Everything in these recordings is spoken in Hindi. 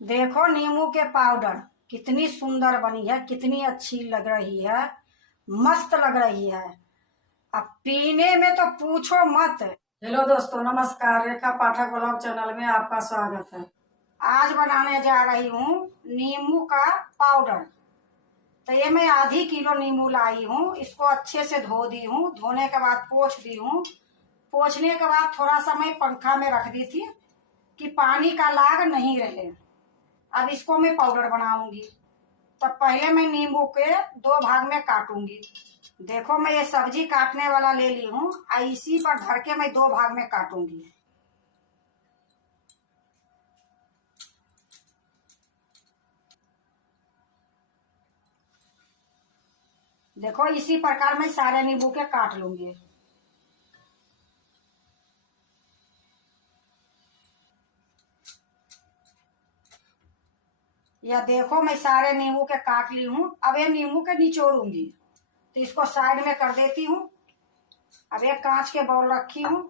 देखो नींबू के पाउडर कितनी सुंदर बनी है, कितनी अच्छी लग रही है, मस्त लग रही है। अब पीने में तो पूछो मत। हेलो दोस्तों, नमस्कार। रेखा पाठक ब्लॉग चैनल में आपका स्वागत है। आज बनाने जा रही हूँ नींबू का पाउडर। तो ये मैं आधी किलो नींबू लाई हूँ। इसको अच्छे से धो दी हूँ। धोने के बाद पोंछ दी हूँ। पोंछने के बाद थोड़ा सा मैं पंखा में रख दी थी कि पानी का लाग नहीं रहे। अब इसको मैं पाउडर बनाऊंगी। तब पहले मैं नींबू के दो भाग में काटूंगी। देखो मैं ये सब्जी काटने वाला ले ली हूँ। इसी पर धर के मैं दो भाग में काटूंगी। देखो इसी प्रकार मैं सारे नींबू के काट लूंगी। या देखो मैं सारे नींबू के काट ली हूँ। अब ये नींबू के निचोड़ूंगी। तो इसको साइड में कर देती हूँ। अब एक कांच के बाउल रखी हूँ।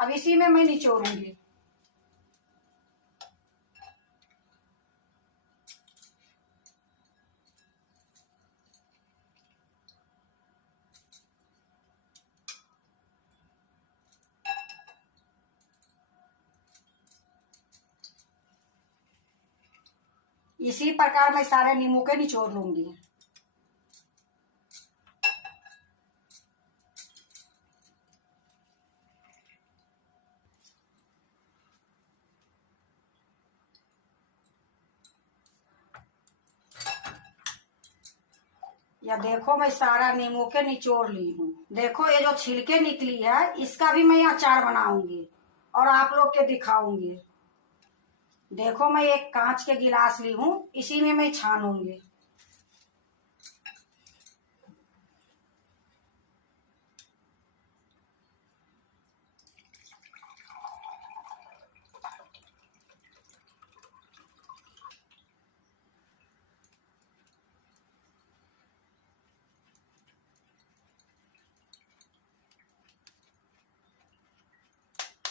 अब इसी में मैं निचोड़ूंगी। इसी प्रकार मैं सारे नींबू के निचोड़ लूंगी। या देखो मैं सारा नींबू के निचोड़ ली हूँ। देखो ये जो छिलके निकली है इसका भी मैं अचार बनाऊंगी और आप लोग के दिखाऊंगी। देखो मैं एक कांच के गिलास ली हूँ। इसी में मैं छानूंगी।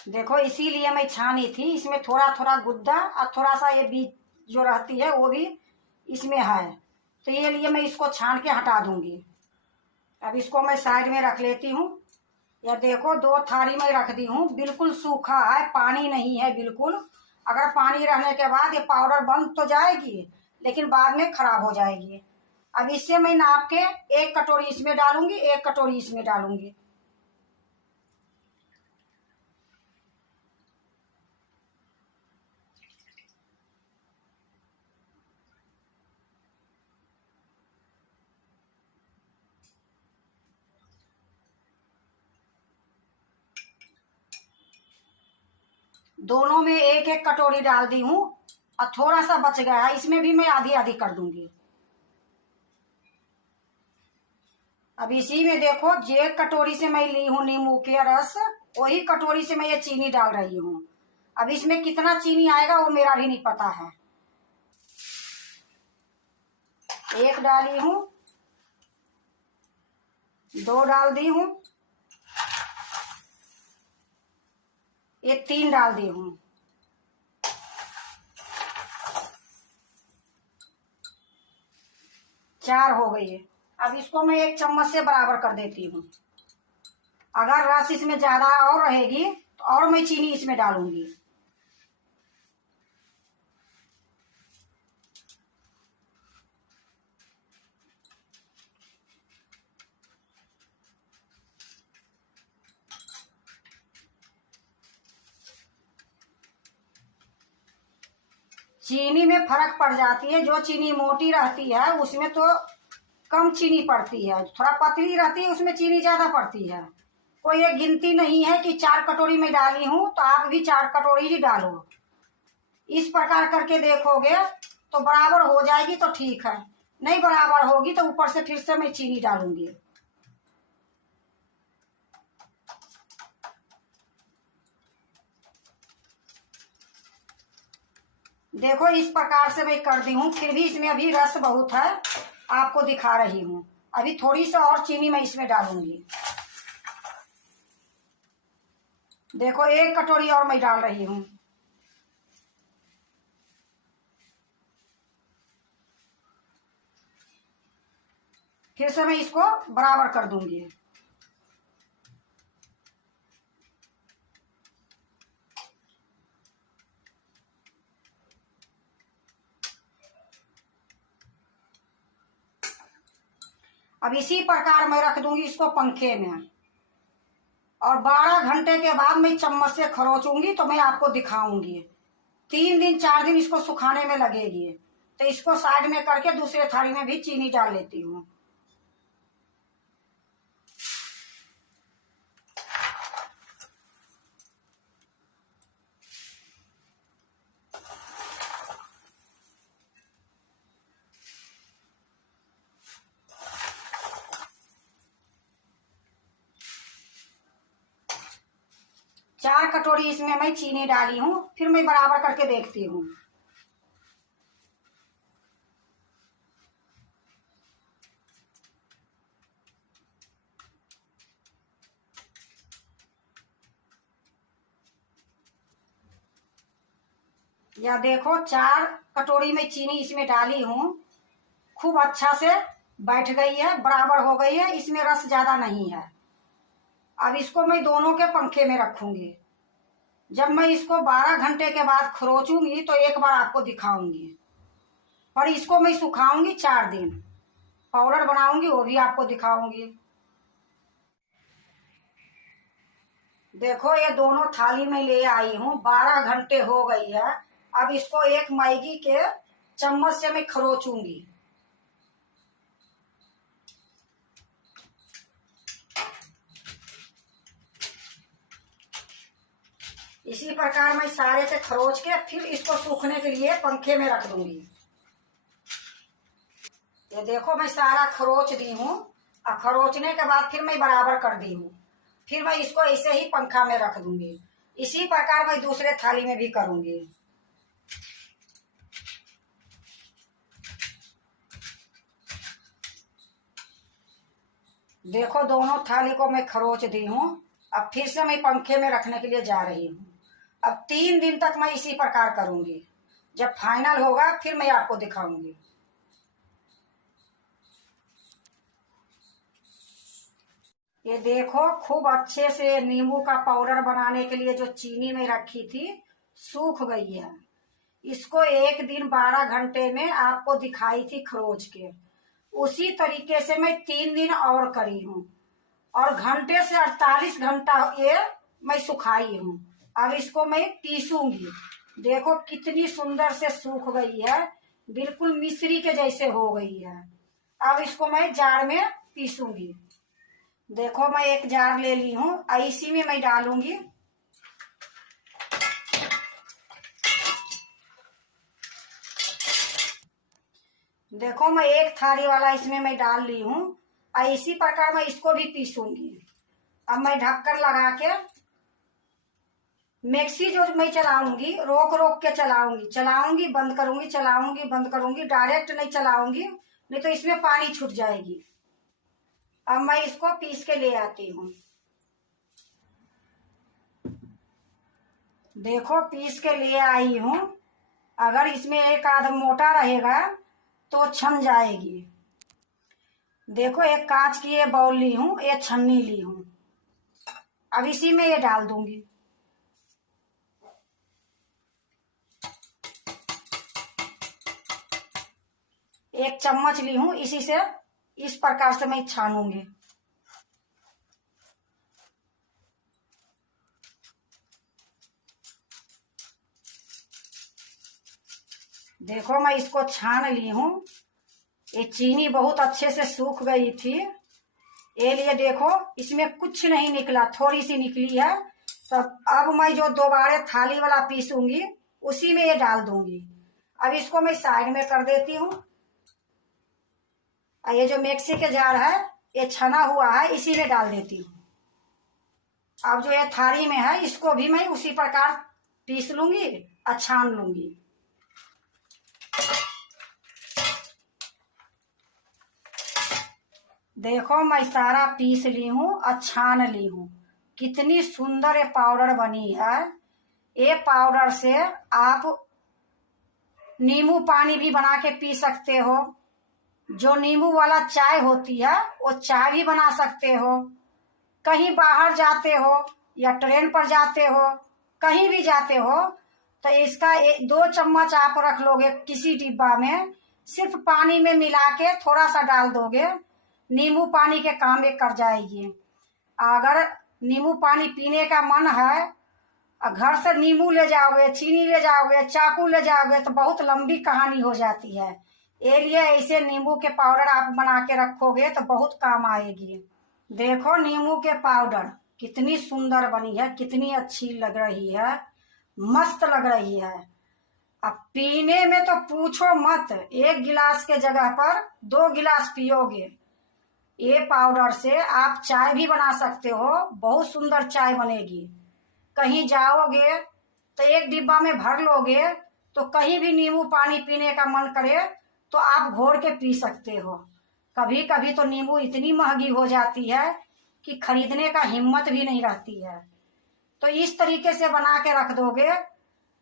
देखो इसीलिए मैं छानी थी। इसमें थोड़ा थोड़ा गुद्दा और थोड़ा सा ये बीज जो रहती है वो भी इसमें है। तो ये लिए मैं इसको छान के हटा दूंगी। अब इसको मैं साइड में रख लेती हूँ। या देखो दो थाली में रख दी हूँ। बिल्कुल सूखा है, पानी नहीं है बिल्कुल। अगर पानी रहने के बाद ये पाउडर बन तो जाएगी, लेकिन बाद में खराब हो जाएगी। अब इससे मैं नाप के एक कटोरी इसमें डालूंगी, एक कटोरी इसमें डालूंगी। दोनों में एक एक कटोरी डाल दी हूँ और थोड़ा सा बच गया है, इसमें भी मैं आधी आधी कर दूंगी। अब इसी में देखो जे कटोरी से मैं ली हूँ नींबू के रस, वही कटोरी से मैं ये चीनी डाल रही हूँ। अब इसमें कितना चीनी आएगा वो मेरा भी नहीं पता है। एक डाली हूँ, दो डाल दी हूँ, ये तीन डाल दी हूँ, चार हो गई है। अब इसको मैं एक चम्मच से बराबर कर देती हूँ। अगर रस इसमें ज्यादा और रहेगी तो और मैं चीनी इसमें डालूंगी। चीनी में फर्क पड़ जाती है। जो चीनी मोटी रहती है उसमें तो कम चीनी पड़ती है, थोड़ा पतली रहती है उसमें चीनी ज्यादा पड़ती है। कोई एक गिनती नहीं है कि 4 कटोरी में डाली हूं तो आप भी 4 कटोरी ही डालो। इस प्रकार करके देखोगे तो बराबर हो जाएगी तो ठीक है, नहीं बराबर होगी तो ऊपर से फिर से मैं चीनी डालूंगी। देखो इस प्रकार से मैं कर दी हूँ। फिर भी इसमें अभी रस बहुत है, आपको दिखा रही हूँ। अभी थोड़ी सा और चीनी मैं इसमें डालूंगी। देखो एक कटोरी और मैं डाल रही हूँ। फिर से मैं इसको बराबर कर दूंगी। अब इसी प्रकार मैं रख दूंगी इसको पंखे में, और 12 घंटे के बाद मैं चम्मच से खरोचूंगी तो मैं आपको दिखाऊंगी। 3 दिन 4 दिन इसको सुखाने में लगेगी। तो इसको साइड में करके दूसरे थाली में भी चीनी डाल लेती हूँ। चार कटोरी इसमें मैं चीनी डाली हूँ। फिर मैं बराबर करके देखती हूँ। या देखो 4 कटोरी में चीनी इसमें डाली हूँ। खूब अच्छा से बैठ गई है, बराबर हो गई है, इसमें रस ज्यादा नहीं है। अब इसको मैं दोनों के पंखे में रखूंगी। जब मैं इसको 12 घंटे के बाद खरोचूंगी तो एक बार आपको दिखाऊंगी। और इसको मैं सुखाऊंगी 4 दिन, पाउडर बनाऊंगी, वो भी आपको दिखाऊंगी। देखो ये दोनों थाली में ले आई हूँ, 12 घंटे हो गई है। अब इसको एक मैगी के चम्मच से मैं खरोचूंगी। इसी प्रकार मैं सारे से खरोच के फिर इसको सूखने के लिए पंखे में रख दूंगी। ये देखो मैं सारा खरोच दी हूँ, और खरोचने के बाद फिर मैं बराबर कर दी हूँ। फिर मैं इसको ऐसे ही पंखा में रख दूंगी। इसी प्रकार मैं दूसरे थाली में भी करूंगी। देखो दोनों थाली को मैं खरोच दी हूँ। अब फिर से मैं पंखे में रखने के लिए जा रही हूँ। अब 3 दिन तक मैं इसी प्रकार करूंगी। जब फाइनल होगा फिर मैं आपको दिखाऊंगी। ये देखो खूब अच्छे से नींबू का पाउडर बनाने के लिए जो चीनी में रखी थी सूख गई है। इसको 1 दिन 12 घंटे में आपको दिखाई थी खरोच के, उसी तरीके से मैं 3 दिन और करी हूँ, और घंटे से 48 घंटा ये मैं सुखाई हूँ। अब इसको मैं पीसूंगी। देखो कितनी सुंदर से सूख गई है, बिल्कुल मिश्री के जैसे हो गई है। अब इसको मैं जार में पीसूंगी। देखो मैं एक जार ले ली हूँ, इसी में मैं डालूंगी। देखो मैं एक थाली वाला इसमें मैं डाल ली हूँ, और इसी प्रकार मैं इसको भी पीसूंगी। अब मैं ढक्कन लगा के मिक्सी जो मैं चलाऊंगी, रोक रोक के चलाऊंगी बंद करूंगी, चलाऊंगी बंद करूंगी, डायरेक्ट नहीं चलाऊंगी, नहीं तो इसमें पानी छूट जाएगी। अब मैं इसको पीस के ले आती हूँ। देखो पीस के ले आई हूँ। अगर इसमें एक आध मोटा रहेगा तो छन जाएगी। देखो एक कांच की ये बाउल ली हूँ, ये छन्नी ली हूँ। अब इसी में ये डाल दूंगी। एक चम्मच ली हूँ, इसी से इस प्रकार से मैं छानूंगी। देखो मैं इसको छान ली हूँ। ये चीनी बहुत अच्छे से सूख गई थी, ये लिए देखो इसमें कुछ नहीं निकला, थोड़ी सी निकली है। तो अब मैं जो दोबारा थाली वाला पीसूंगी उसी में ये डाल दूंगी। अब इसको मैं साइड में कर देती हूँ। ये जो मिक्सी के जार है ये छना हुआ है, इसी में डाल देती हूँ। अब जो ये थाली में है इसको भी मैं उसी प्रकार पीस लूंगी और छान लूंगी। देखो मैं सारा पीस ली हूँ और छान ली हूँ। कितनी सुंदर ये पाउडर बनी है। ये पाउडर से आप नींबू पानी भी बना के पी सकते हो, जो नींबू वाला चाय होती है वो चाय भी बना सकते हो। कहीं बाहर जाते हो या ट्रेन पर जाते हो, कहीं भी जाते हो, तो इसका 2 चम्मच आप रख लोगे किसी डिब्बा में, सिर्फ पानी में मिला के थोड़ा सा डाल दोगे, नींबू पानी के काम ये कर जाएगी। अगर नींबू पानी पीने का मन है, घर से नींबू ले जाओगे, चीनी ले जाओगे, चाकू ले जाओगे, तो बहुत लंबी कहानी हो जाती है। ये लिए ऐसे नींबू के पाउडर आप बना के रखोगे तो बहुत काम आएगी। देखो नींबू के पाउडर कितनी सुंदर बनी है, कितनी अच्छी लग रही है, मस्त लग रही है। अब पीने में तो पूछो मत, 1 गिलास के जगह पर 2 गिलास पियोगे। ये पाउडर से आप चाय भी बना सकते हो, बहुत सुंदर चाय बनेगी। कहीं जाओगे तो 1 डिब्बा में भर लोगे, तो कहीं भी नींबू पानी पीने का मन करे तो आप घोर के पी सकते हो। कभी कभी तो नींबू इतनी महंगी हो जाती है कि खरीदने का हिम्मत भी नहीं रहती है। तो इस तरीके से बना के रख दोगे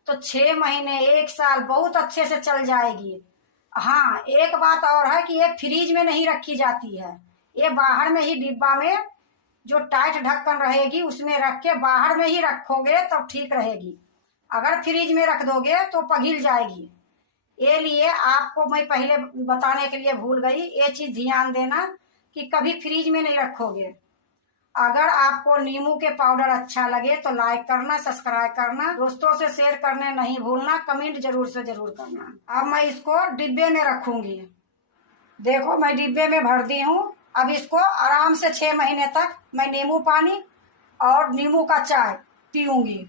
तो 6 महीने 1 साल बहुत अच्छे से चल जाएगी। हाँ, एक बात और है कि ये फ्रीज में नहीं रखी जाती है, ये बाहर में ही डिब्बा में जो टाइट ढक्कन रहेगी उसमें रख के बाहर में ही रखोगे तब ठीक रहेगी। अगर फ्रिज में रख दोगे तो पिघल जाएगी। ये लिए आपको मैं पहले बताने के लिए भूल गई, ये चीज ध्यान देना कि कभी फ्रिज में नहीं रखोगे। अगर आपको नींबू के पाउडर अच्छा लगे तो लाइक करना, सब्सक्राइब करना, दोस्तों से शेयर करने नहीं भूलना, कमेंट जरूर से जरूर करना। अब मैं इसको डिब्बे में रखूंगी। देखो मैं डिब्बे में भर दी हूँ। अब इसको आराम से 6 महीने तक मैं नींबू पानी और नींबू का चाय पीऊंगी।